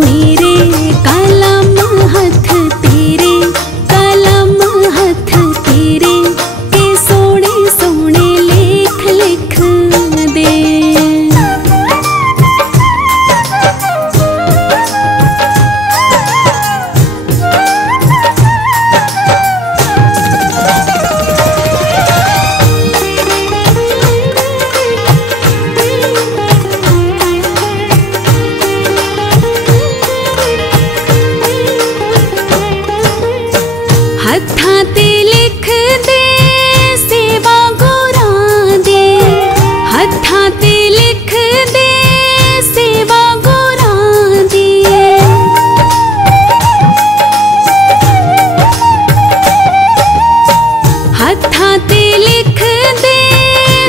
मेरे कलम हथ तेरे, कलम हथ तेरे के सोने सोने लेख लिख दे। हत्थां ते लिख दे सेवा गुरां दी, हत्थां ते लिख दे सेवा गुरां दी। हत्थां ते लिख दे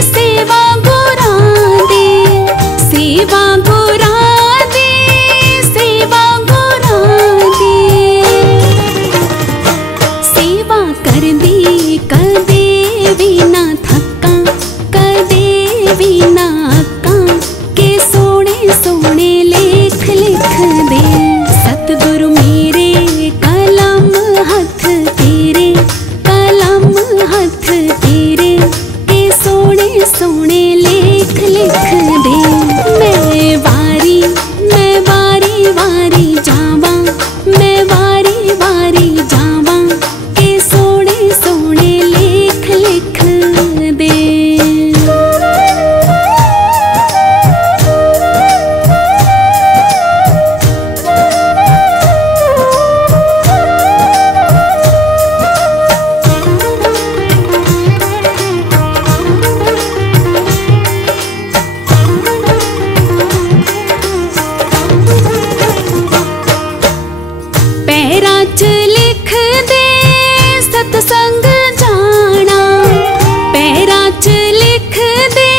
सेवा गुरां दी, सेवा गुरां दी, सेवा गुरां दी। सेवा करदी कदे भी ना थक्कां, कदे भी ना अक्कां के सोने सोने लेख लिख दे। सतगुरु मेरे कलम हथ तेरे, कलम हथ तेरे के सोने सोने लेख लिख दे। मैं वारी वारी जावां, मैं वारी वारी जावां के सोने सोने लेख लिख दे। पैरां च लिख दे सतसंग जाना, पैरां च लिख दे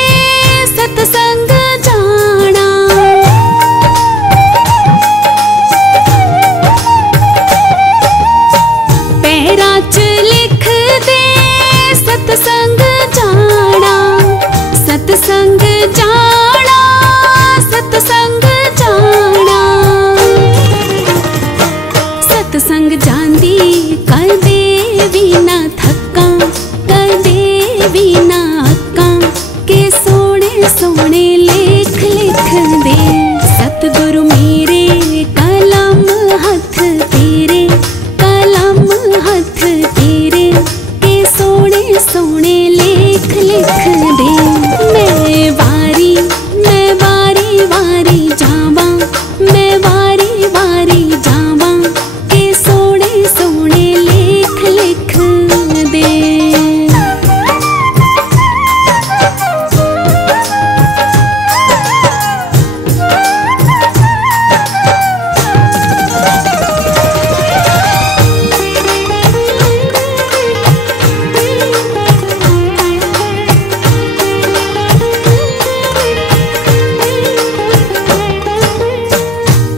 सतसंग जाना। पैरां च लिख दे सतसंग जाना, सतसंग जाना, सतसंग जाना। सतसंग जांदी कदे भी ना थक्कां, कदे भी ना अक्कां के सोने सोने लेख लिख दे। सतगुरु मेरे कलम हथ तेरे, कलम हथ तेरे के सोने सोने लेख लिख दे। मैं वारी वारी जावां, मैं वारी वारी जावां के सोने सोने लेख लिख दे।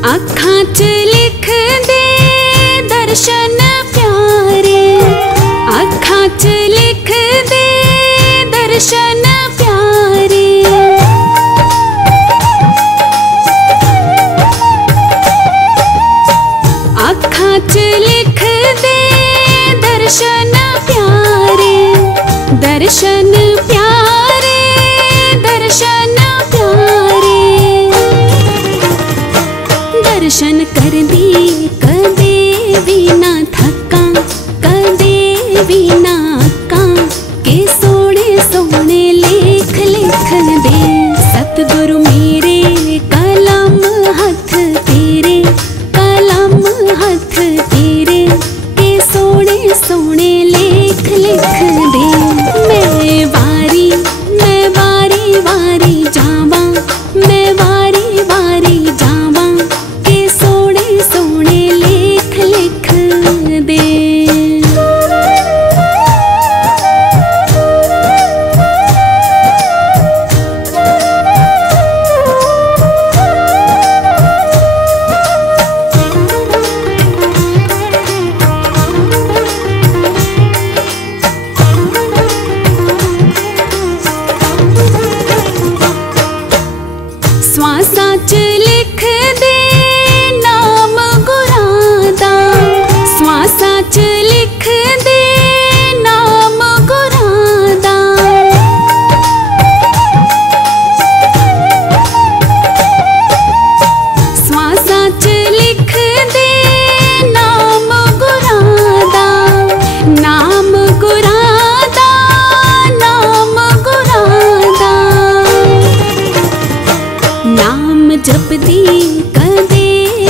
अखां च लिख दे दर्शन प्यारे, अखां च लिख दे दर्शन प्यारे। अखां च लिख दे दर्शन प्यारे, दर्शन प्यारे, दर्शन प्यारे। दर्शन करदी कदे भी ना थक्कां, कदे भी ना अक्कां के सोने सोने लेख लिख दे। सतगुरु मेरे कलम हथ तेरे, कलम हथ तेरे के सोने सोने लेख लिख दे। मैं वारी वारी जावां, मैं वारी वारी जावां के सोने सोने लेख लिख दे।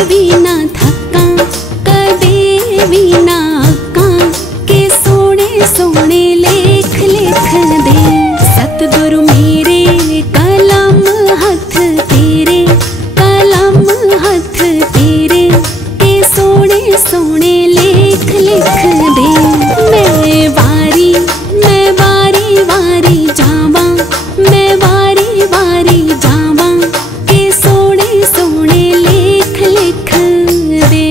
भी ना थका कदे भी ना अक्का के सोने सोने लेख लिख दे। सतगुरु मेरे कलम हथ तेरे, कलम हथ तेरे के सोने सोने लेख लिख दे। मैं वारी वारी जावां, मैं वारी वारी जावां के सोने सोने लेख लिख दे।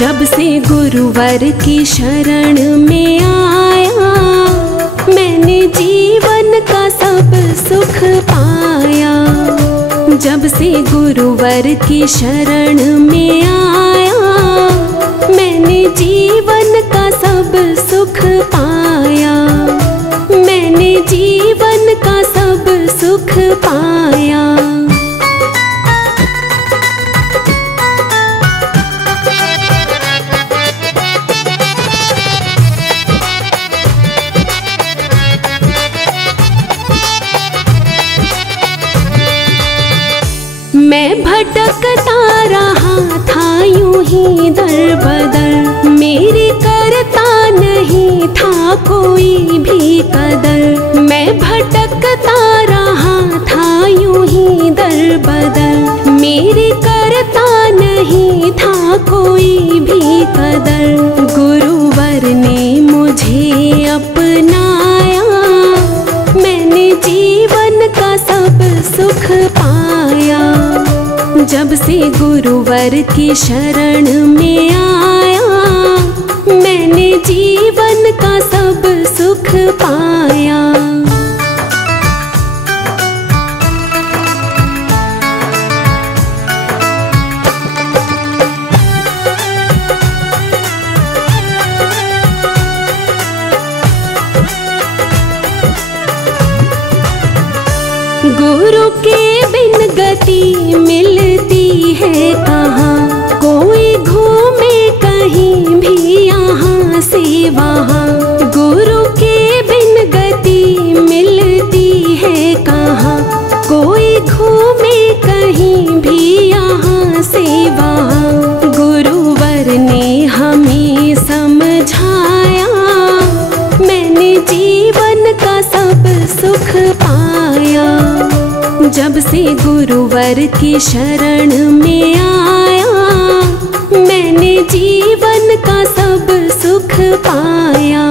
जब से गुरुवर की शरण में आया, मैंने जीवन का सब सुख पाया। जब से गुरुवर की शरण में आया, मैंने जीवन का सब सुख पाया। मैंने जीवन का सब सुख पाया। मैं भटकता रहा था यूं ही दर बदर, मेरी करता नहीं था कोई भी कदर। मैं भटकता रहा था यूं ही दर बदर, मेरी करता नहीं था कोई भी कदर। गुरुवर ने मुझे अपनाया, मैंने जीवन का सब सुख पाया। जब से गुरुवर की शरण में आया, मैंने जीवन का सब सुख पाया। गुरु के बिन गति मिलती है कहाँ, कोई घूमे कहीं भी यहाँ से वहाँ। गुरु के बिन गति मिलती है कहाँ, कोई घूमे कहीं भी यहाँ से वहाँ। गुरुवर ने हमें समझाया, मैंने जीवन का सब सुख पाया। जब से गुरुवर की शरण में आया, मैंने जीवन का सब सुख पाया।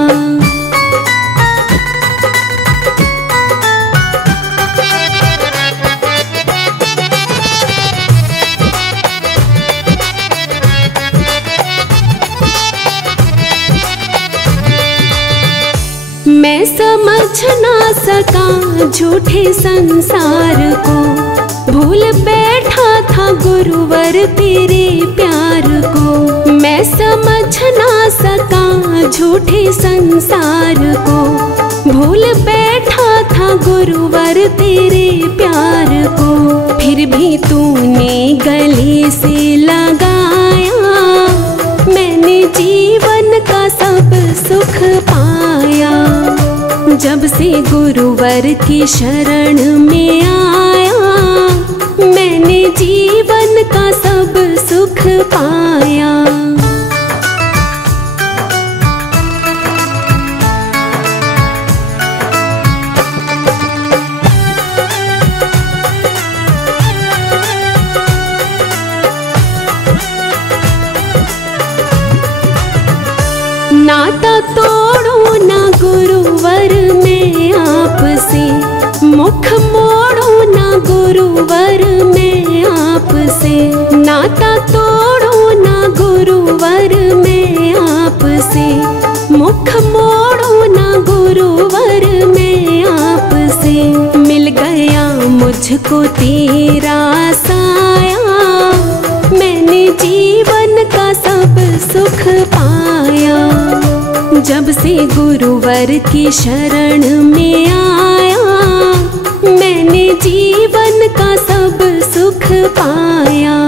मैं समझ ना सका झूठे संसार को, भूल बैठा था गुरुवर तेरे प्यार को। मैं समझ ना सका झूठे संसार को, भूल बैठा था गुरुवर तेरे प्यार को। फिर भी तूने गले से लगाया, मैंने जीवन का सब सुख पाया। जब से गुरुवर की शरण में आया, मैंने जीवन का सब सुख पाया। नाता तोड़ो ना गुरुवर मैं आपसे, मुख मोड़ो ना गुरुवर मैं आपसे। नाता तोड़ो ना गुरुवर मैं आपसे, मुख मोड़ो ना गुरुवर मैं आपसे। मिल गया मुझको तेरा साया, मैंने जीवन का सब सुख पाया। जब से गुरुवर की शरण में आया, मैंने जीवन का सब सुख पाया।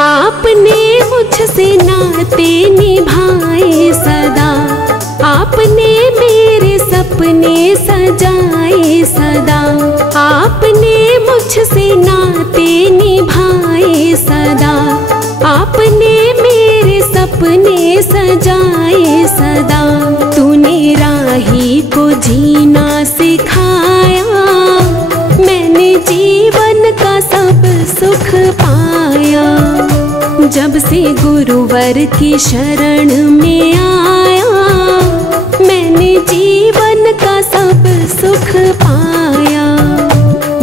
आपने मुझसे नाते निभाए सदा, आपने मेरे सपने सजाए सदा। आपने मुझसे नाते निभाए सदा, आपने मेरे सपने सजाए सदा। तूने राही को जीना सिखाया, मैंने जीवन का सब सुख पाया। जब से गुरुवर की शरण में आया, मैंने जीवन का सब सुख पाया।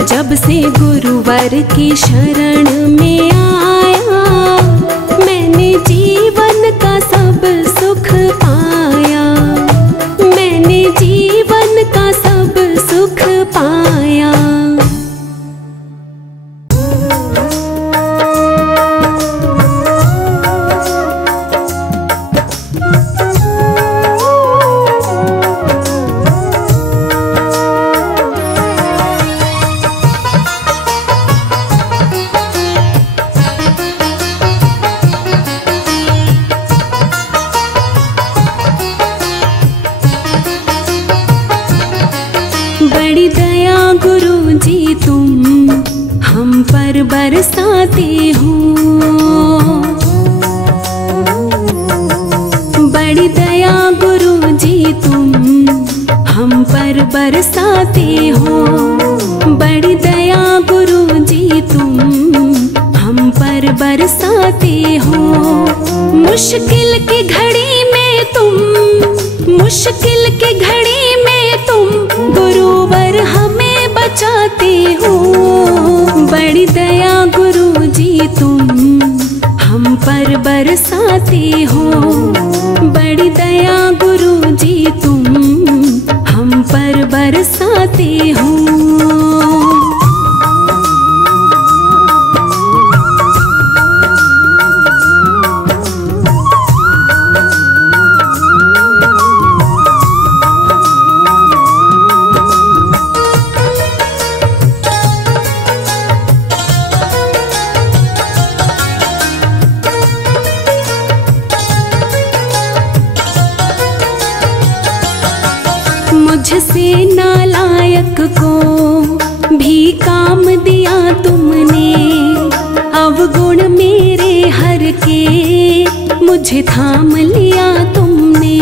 जब से गुरुवर की शरण में आया, मैंने जीवन का सब सुख पाया। मैंने जीवन का सब सुख पाया। बड़ी दया गुरु जी तुम हम पर बरसाते हो। बड़ी दया गुरु जी तुम हम पर बरसाते हो। बड़ी दया गुरु जी तुम हम पर बरसाते हो। मुश्किल की घड़ी में तुम, मुश्किल की घड़ी में तुम गुरुवर हमें बचाते हो। बड़ी दया गुरु जी तुम हम पर बरसाते हो। बड़ी दया गुरु जी तुम हम पर बरसाते हो। मुझसे नालायक को भी काम दिया तुमने। अवगुण मेरे हर के मुझे थाम लिया तुमने।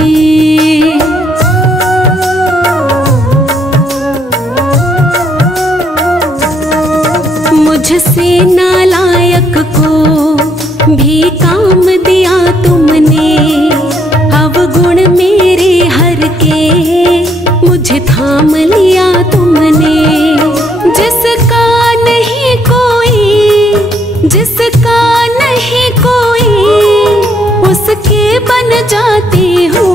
मुझसे नालायक को भी काम दिया तुमने। अवगुण मेरे हर के मुझे थाम लिया तुमने। जिसका नहीं कोई, जिसका नहीं कोई, उसके बन जाते हो।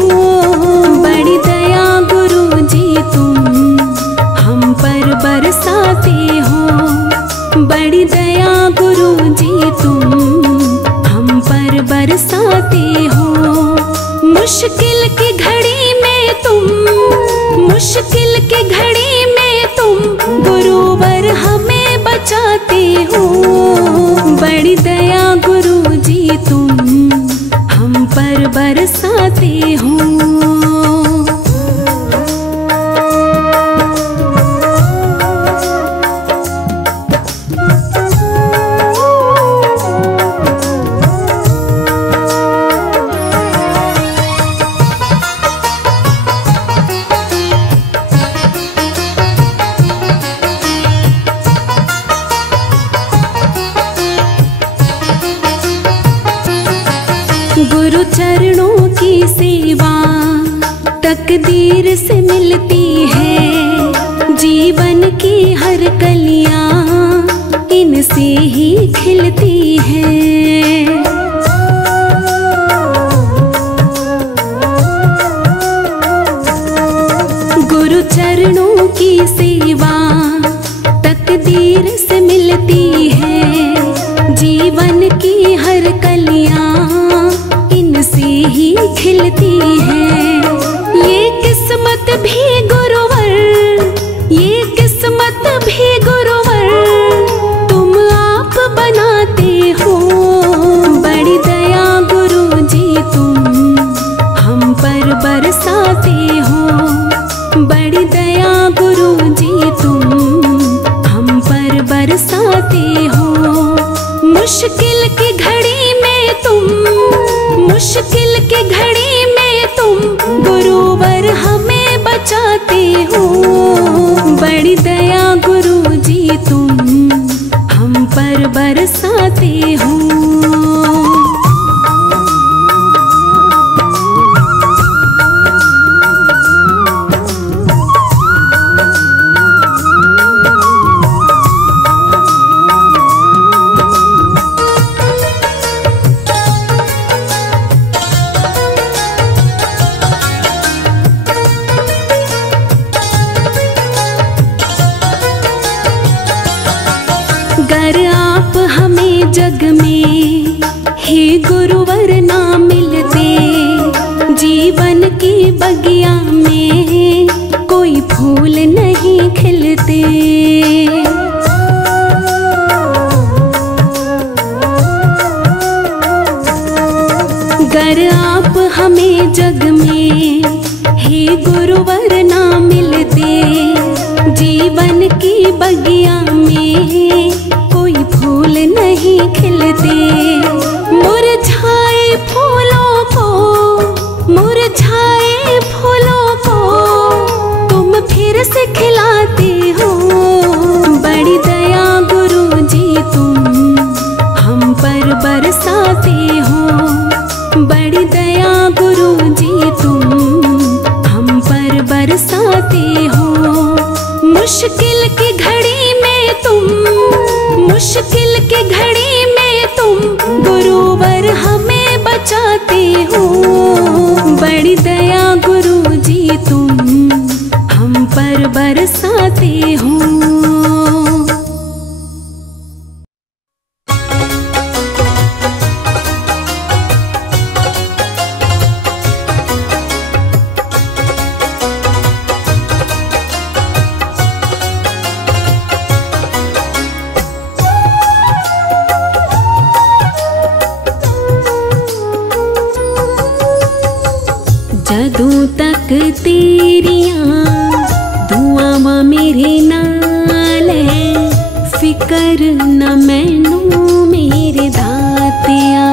बड़ी दया गुरु जी तुम हम पर बरसाते हो। बड़ी दया गुरु जी तुम हम पर बरसाते हो। मुश्किल की घड़ी में तुम, मुश्किल की घड़ी में तुम गुरुवर हमें बचाते हो। बड़ी दया गुरु जी तुम हम पर बरसाते हो। गुरु चरणों की सेवा तकदीर से मिलती है। जीवन की हर कलियां इनसे ही खिलती है। गुरु चरणों की सेवा तकदीर से मिलती है। जीवन की हर कलियां इनसे ही खिलती है। ये किस्मत भी गुरुवर, ये किस्मत भी गुरुवर तुम आप बनाते हो। बड़ी दया गुरु जी तुम हम पर बरसाते हो। बड़ी दया गुरु जी तुम हम पर बरसाते हो। मुश्किल की घड़ी में तुम, मुश्किल की घड़ी में तुम गुरुवर हमें बचाते हो। बड़ी दया गुरु जी तुम हम पर बरसाते हो। जग में हे गुरुवर ना मिलते, जीवन की बगिया में कोई फूल नहीं खिलते। मुरझाए फूलों को, मुरझाए फूलों को तुम फिर से खिलाते हो। बड़ी दया गुरु जी तुम हम पर बरसाते हो। बड़ी दया गुरु जी तुम हम पर बरसाते हो। मुश्किल की घड़ी में तुम, मुश्किल की घड़ी में तुम गुरुवर हमें बचाते हो। बड़ी दया गुरु जी तुम हम पर बरसाते हो। जदों तक तेरियां दुआवां मेरे नाल है, फिकर न मैनू मेरे दातिया।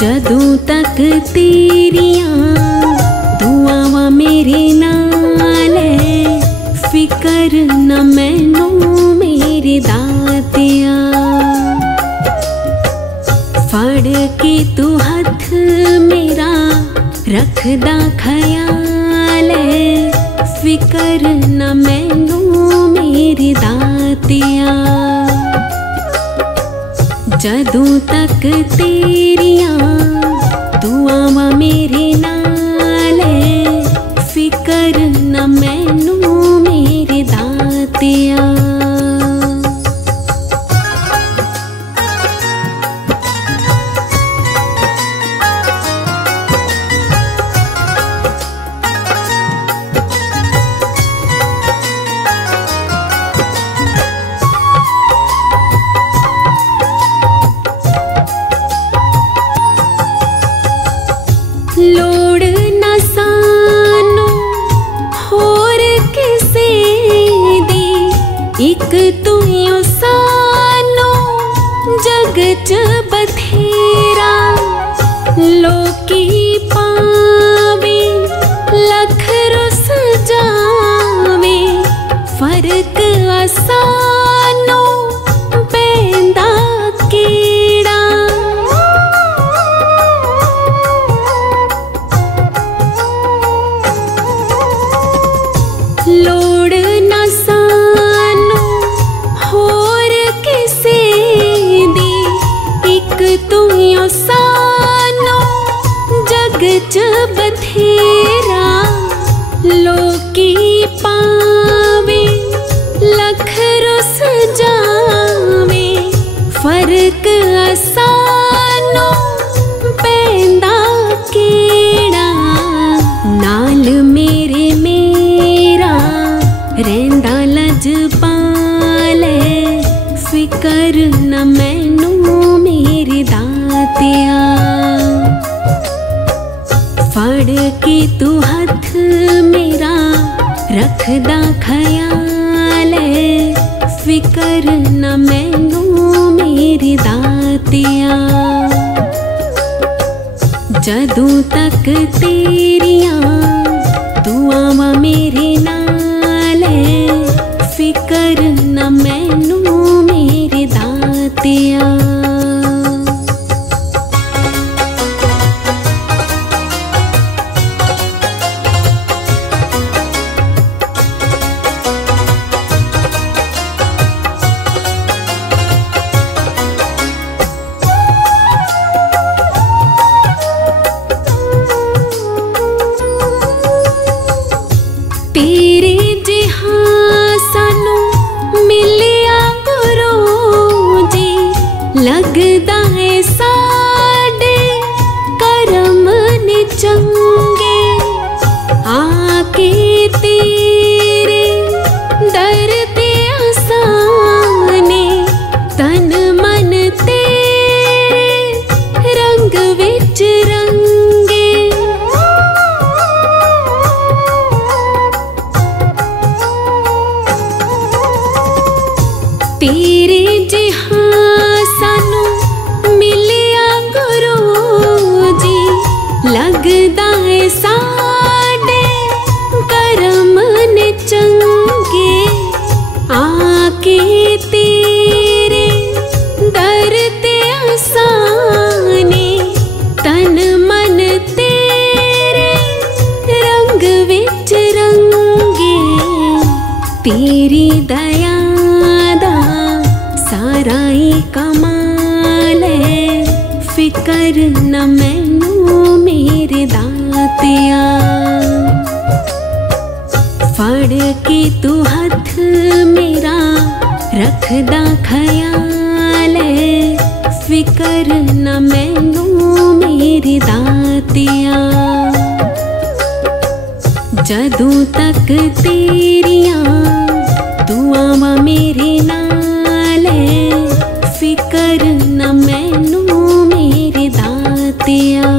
जदों तक तेरियां दुआवां मेरे नाल है, फिकर न मैनू मेरे दातिया। फड़ के तू हथ मेरा रखदा ख्याल है, फिकर न मैनू मेरे दातिया। जदों तक तेरियां दुआवां मेरे नाल है, फिकर न मैनू मेरे दातिया। लोड़ न सानू होर किसे दी, इक तूं सानू जग च बथेरा। लोकी पावे लख रुस जावे, फर्क असानू पैंदा केड़ा। लोड़ न सानू होर किसे दी, इक तूं सानू जग च बथेरा। लोकी पावे लख रुस जावे, फर्क असानू पैंदा केड़ा। नाल मेरे मेरा रैंदा लजपाल है, फिकर न मैनू मेरे दातिया। फड़ के तू हथ मेरा रखदा ख्याल है, फिकर न मैनू मेरे दातिया। जदों तक तेरियां दुआवां मेरे नाल है, फिकर न मैनू मेरे दातिया। तेरे जिहां सानू मिलिया गुरु जी, लगदा है साडे करम ने चंगे। आके तेरे दर ते आसाने, तन मन तेरे रंग विच रंग तेरे जिहा सानू मिलिया गुरु जी, लगदा है साडे करम ने चंगे, आके तेरे दर ते आसाने, तन मन तेरे रंग विच रंगे। तेरी दया दा सारा ही कमाल है, फिकर न मैनू मेरे दातिया। फड़ के तू हथ मेरा रखदा ख्याल है, फिकर न मैनू मेरे दातिया। जदों तक तेरियां दुआवां मेरे नाल है, फिकर न मैनू मेरे दातिया।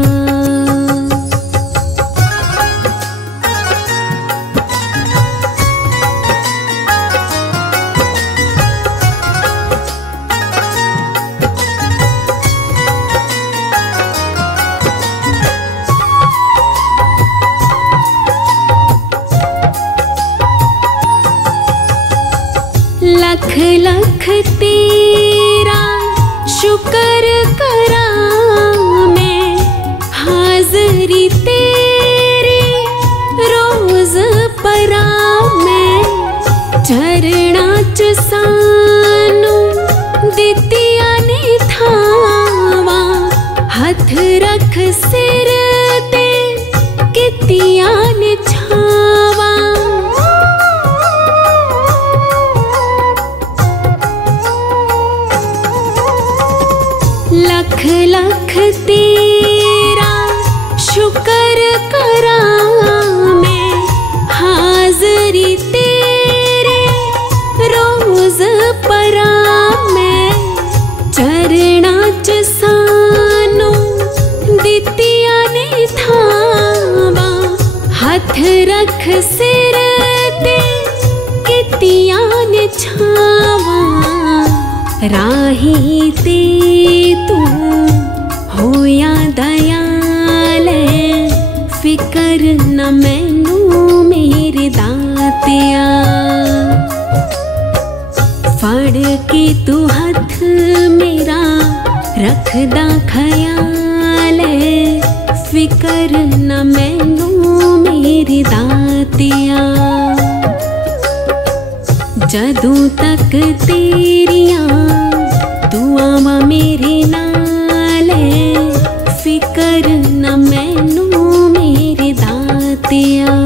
लख लख तेरा शुक्र करा मैं, हाज़री तेरी रोज़ परा मैं। चरणां च सानू दित्तियां ने थावां, हथ रख सिर ते कीतियां ने छावां। लख लख तेरा शुक्र करा मैं, हाज़री तेरे रोज़ परा मैं। चरणां च सानू दित्तियां ने थावां, हथ रख सिर ते कीतियां ने छावां। राही ते तू होया दयाल है, फिकर न मैनू मेरे दातिया। फड़ के तू हथ मेरा रखदा ख्याल है, फिकर न मैनू मेरे दातिया। जदों तक तेरियां दुआवां मेरे नाल है, फिकर न मैनू मेरे दातिया।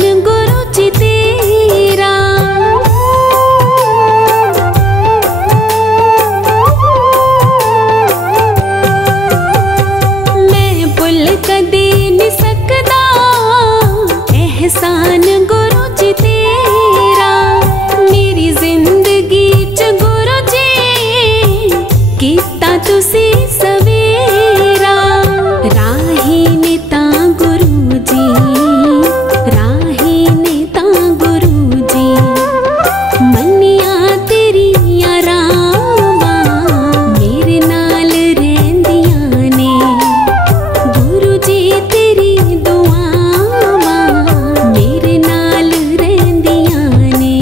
गुरु जी तेरा। मैं भुल कदे नहीं सकदा एहसान गुरु जी तेरा। मेरी जिंदगी च गुरु जी कीता तुसी सवेरा। राही ने तां गुरु जी, राही ने तां गुरु जी, मन्निया तेरियां रावां मेरे नाल रहिंदियां ने। गुरु जी तेरी दुआवां मेरे नाल रहिंदियां ने।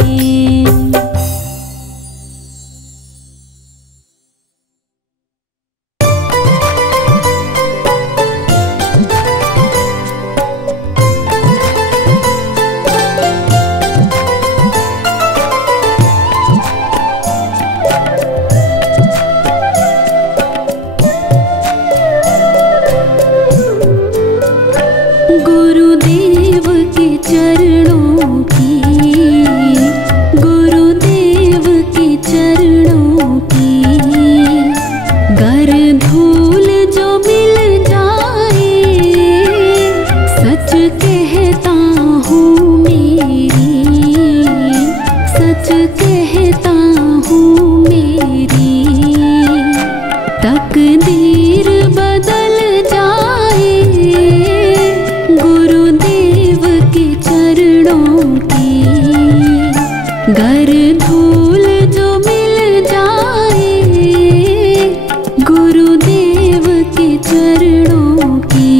गुरुदेव के चरणों की, गुरुदेव के चरणों की गर धूल जो मिल जाए। सच कहता हूँ मेरी, सच कहता हूँ मेरी तकदीर बदल जाए। गुरुदेव के चरणों की गर धूल जो मिल जाए। गुरुदेव के चरणों की।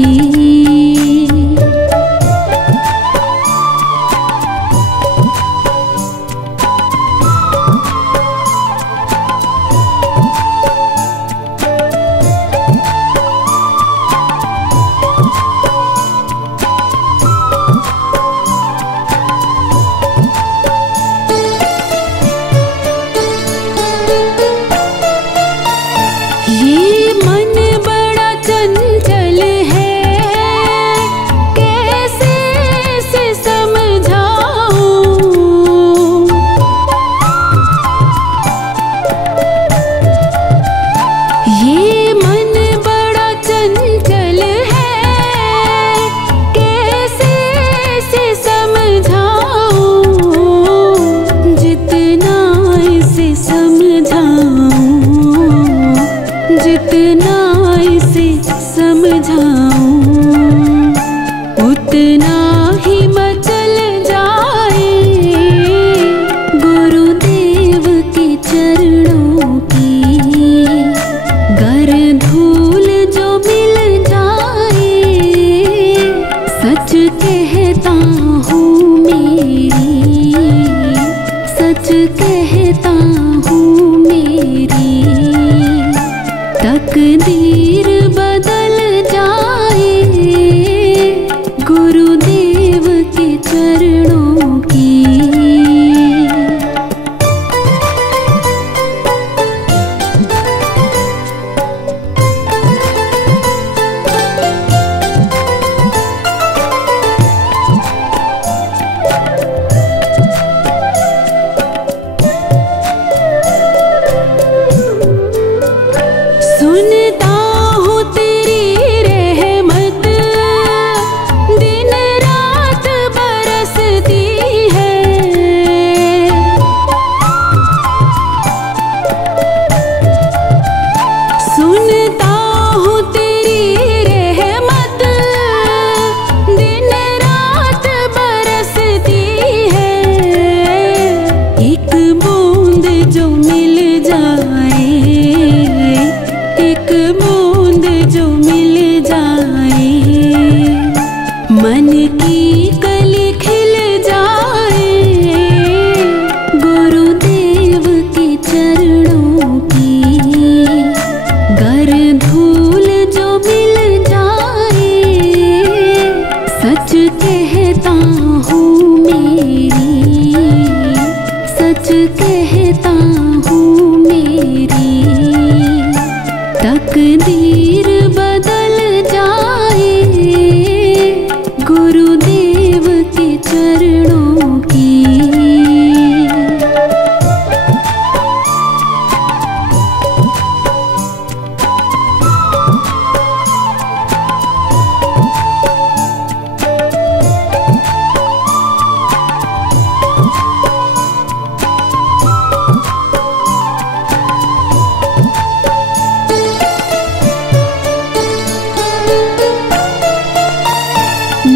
चरणों की।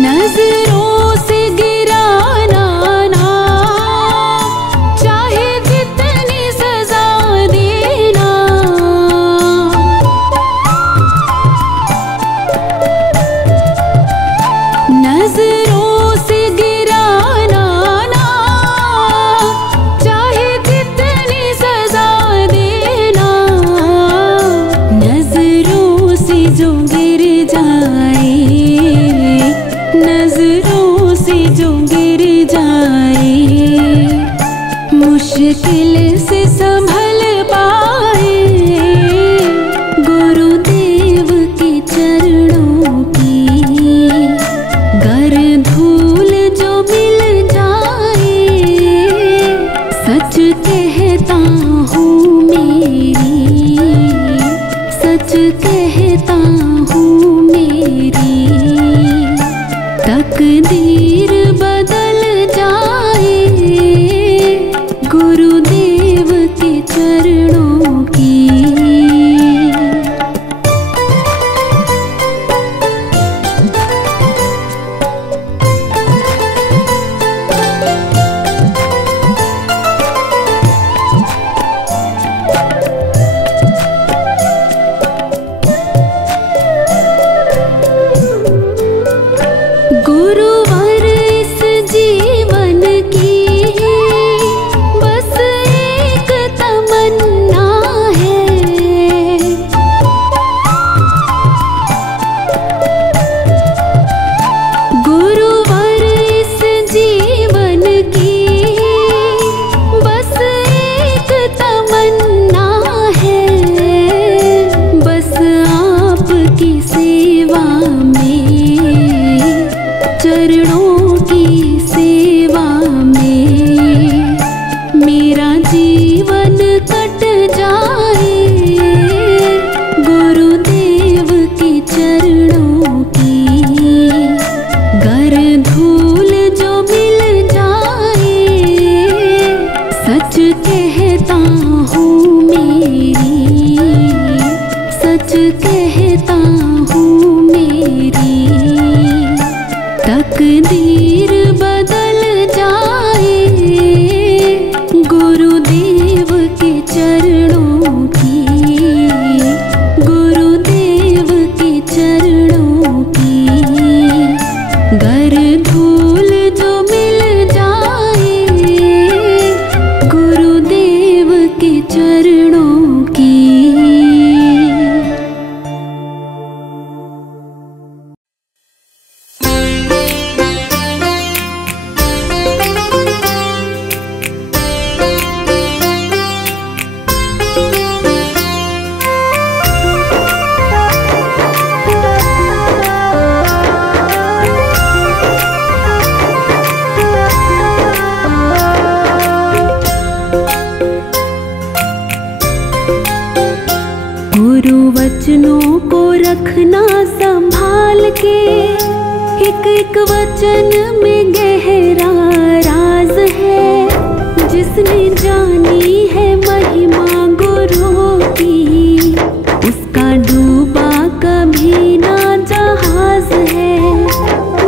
नजरों से गिराना ना, चाहे जितनी सजा देना। नजरों से गिराना ना, चाहे जितनी सजा देना। नजरों से जो गिर जाए, नजरों से जो गिर जाए, मुश्किल से संभल पाए। गुरुदेव के चरणों की गर धूल जो मिल जाए, सच कहता हूँ मेरी, सच कहता हूँ मेरी तकदीर बदल जाए। गुरुदेव के चरणों की। गुरुवर इस जीवन की बस एक तमन्ना है। गुरुवर इस जीवन की बस एक तमन्ना है। बस आपकी सेवा में, चरणों की सेवा में मेरा जीवन कट जाए। गुरुदेव के चरणों की गर धूल जो मिल जाए, सच कहता हूँ मेरी, सच कहता हूँ मेरी तकदीर बदल जाए। गुरुदेव के चरणों की, गुरुदेव के चरणों की गर धूल जो मिल जाए। गुरुदेव के चरणों की। गुरु वचनों को रखना संभाल के, एक एक वचन में गहरा राज है। जिसने जानी है महिमा गुरु की, उसका डूबा कभी ना जहाज है।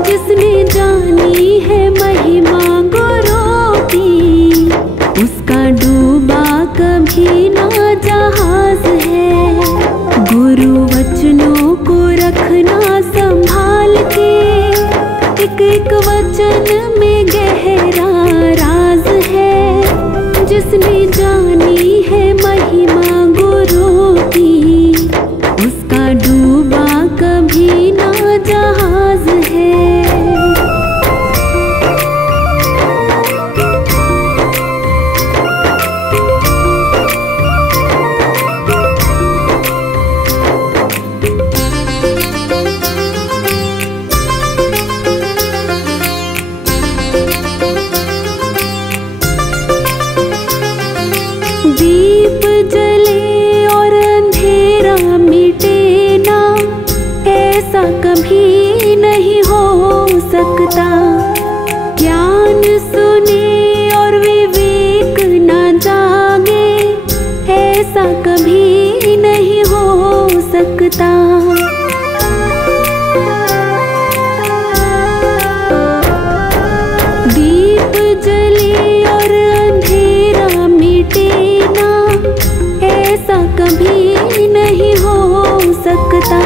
जिसने जानी है महिमा गुरु की, उसका डूबा कभी ना जहाज है। गुरु वचनों को रखना संभाल के, एक एक वचन में गहरा राज है। जिसने जानी है महिमा गुरु की, उसका डूबा कभी ना जहाज है। ऐसा कभी नहीं हो सकता। ज्ञान सुने और विवेक न जागे, ऐसा कभी नहीं हो सकता। दीप जले और अंधेरा मिटे ना, ऐसा कभी नहीं हो सकता।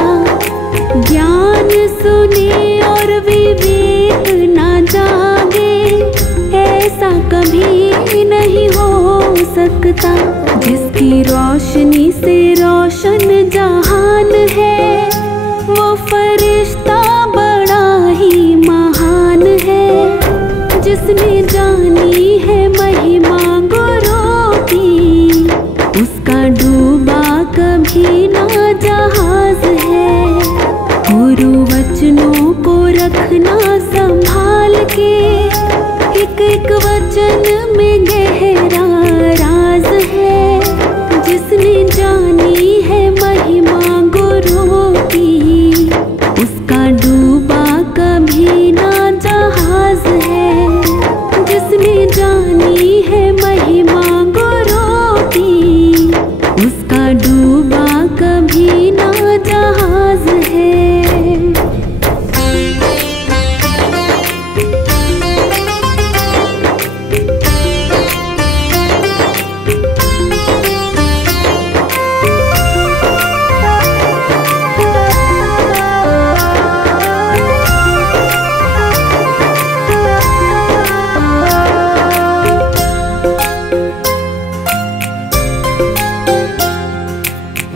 ज्ञान सुने और विवेक न जागे, ऐसा कभी नहीं हो सकता। जिसकी रोशनी से रोशन जहान है, वो फरिश्ता बड़ा ही महान है। जिसने जानी है महिमा गुरु की, उसका डूबा कभी ना जहाज है। गुरु वचनों को रखना संभाल के, एक एक वचन में गहरा राज है। जिसने जानी है महिमा गुरु की, उसका डूबा कभी ना जहाज है। जिसने जानी है महिमा गुरु की, उसका डूबा कभी ना जहाज है।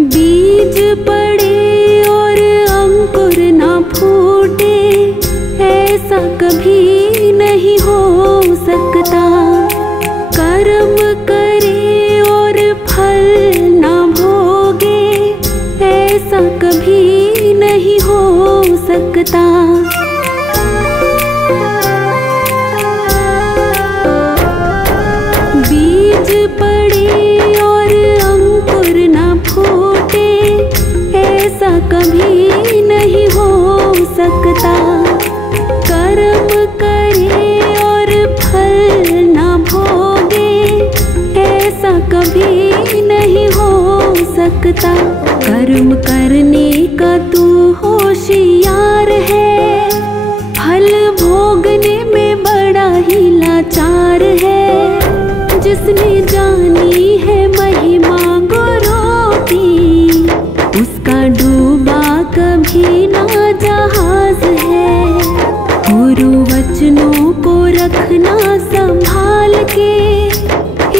बीज पड़े और अंकुर ना फूटे, ऐसा कभी नहीं हो सकता। कर्म करे और फल ना भोगे, ऐसा कभी नहीं हो सकता। बीज पड़े और अंकुर ना फूटे, ऐसा कभी नहीं हो सकता। कर्म करे और फल ना भोगे, ऐसा कभी नहीं हो सकता। कर्म करने का तू होशियार है, फल भोगने में बड़ा ही लाचार है। जिसने जानी है महिमा गुरु की, उसका डूबा कभी ना जहाज है। गुरु वचनों को रखना संभाल के,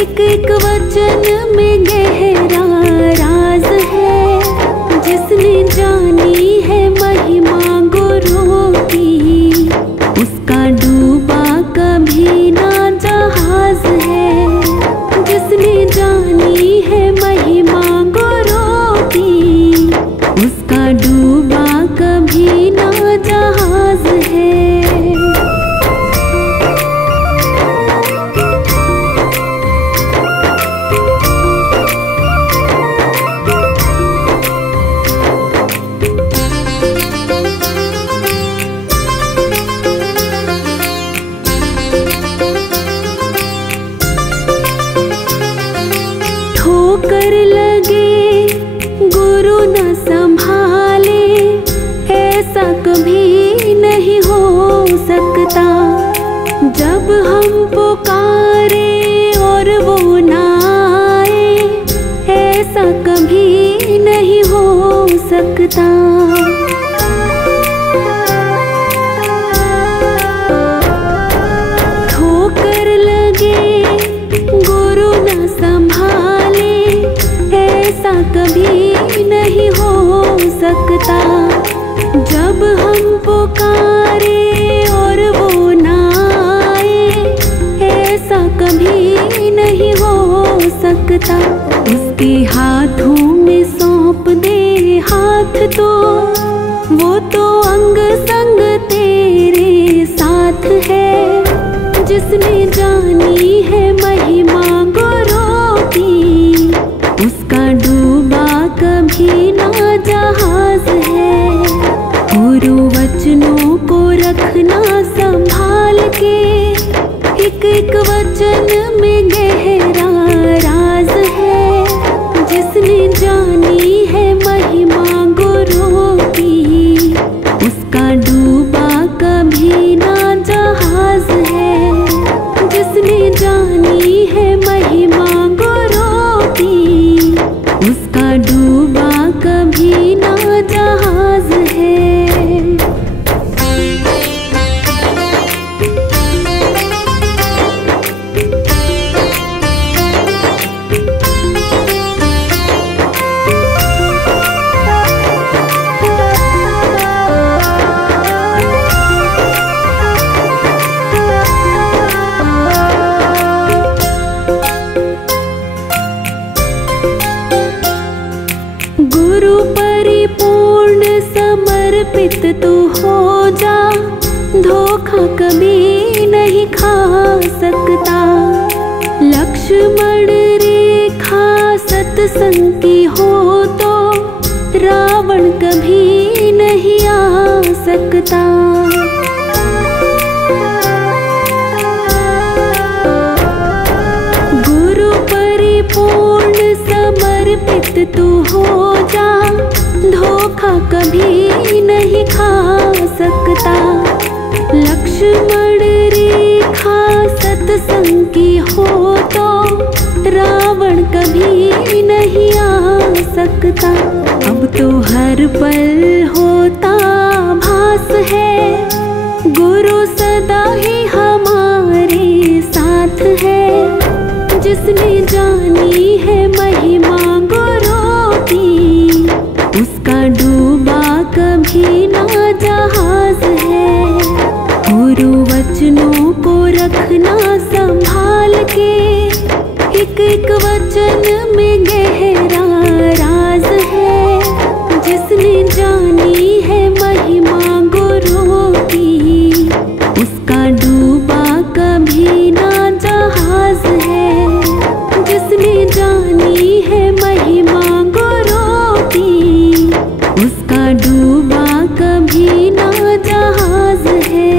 एक एक वचन में गहरा राज है। जिसने जानी है महिमा गुरु की, उसका डूबा कभी ना जहाज है। जिसने जानी है महिमा गुरु की, उसका डूबा कभी ना जहाज है। ठोकर लगे गुरु न संभाले, ऐसा कभी नहीं हो सकता। जब हम पुकारे और वो ना आए, ऐसा कभी नहीं हो सकता। ठोकर लगे गुरु न संभाले, ऐसा कभी नहीं हो सकता। जब हम पुकारे और वो ना आए, ऐसा कभी नहीं हो सकता। उसके हाथों में सौंप दे हाथ तो, वो तो अंग संग तेरे साथ है। जिसने जानी है महिमा गुरु की, उसका डूबा कभी ना जहाज है। एक एक वचन में गहरा राज है। जिसने जानी है महिमा गुरु की, उसका डूबा कभी ना जहाज है। जिसने जानी है महिमा गुरु की, उसका डूबा कभी ना जहाज है। गुरु परिपूर्ण समर्पित तू हो जा, धोखा कभी नहीं खा सकता। लक्ष्मण रेखा सत्संग की हो तो रावण कभी नहीं आ सकता। गुरु परिपूर्ण समर्पित तू हो जा, धोखा कभी नहीं खा सकता। लक्ष्मण रेखा सत्संग की हो तो रावण कभी नहीं आ सकता। अब तो हर पल होता भास है, गुरु सदा ही हमारे साथ है। जिसने जानी है महिमा गुरु की, उसका डूबा कभी ना जहाज है। गुरु वचनों को रखना संभाल के, एक एक वचन में गहरा राज है। जिसने जानी है महिमा गुरु की, उसका डूबा कभी ना जहाज है। जिसने जानी है महिमा गुरु की, उसका डूबा कभी ना जहाज है।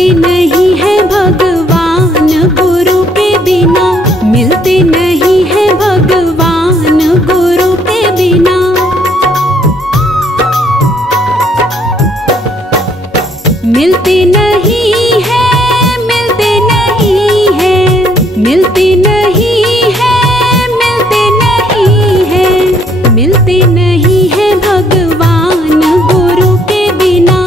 मिलते नहीं है भगवान गुरु के बिना, मिलते नहीं है भगवान गुरु के बिना। मिलते नहीं है, मिलते नहीं है, मिलते नहीं है, मिलते नहीं है, मिलते नहीं है भगवान गुरु के बिना,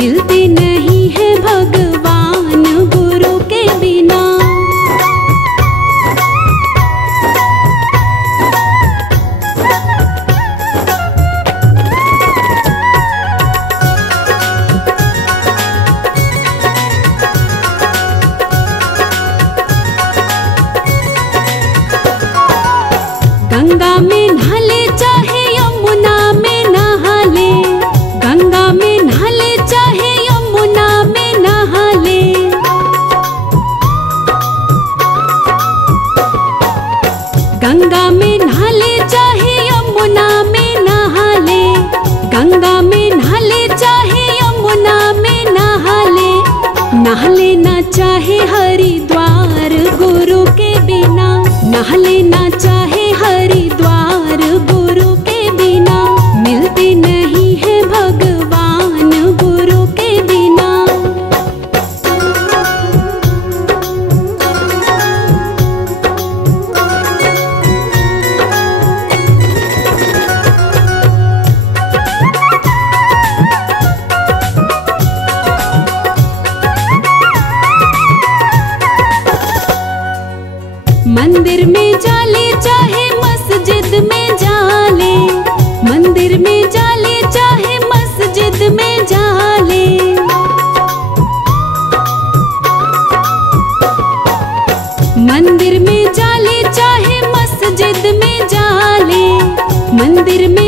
मिलते नहीं है भगवान गुरु के बिना। गंगा में नहाले चाहे यमुना में नहाले, गंगा में नहाले चाहे यमुना में नहाले। गंगा में नहाले चाहे यमुना में नहाले, गंगा में नहाले चाहे यमुना में नहाले। नहाले ना चाहे हरिद्वार गुरु के बिना, नहाले ना चाहे हरिद्वार गुरु के बिना, मिलते नहीं है भगवान गुरु के बिना। मंदिर में जाले चाहे मस्जिद में जाले, मंदिर में जाले चाहे मस्जिद में जाले। मंदिर में जाले चाहे मस्जिद में जाले, मंदिर में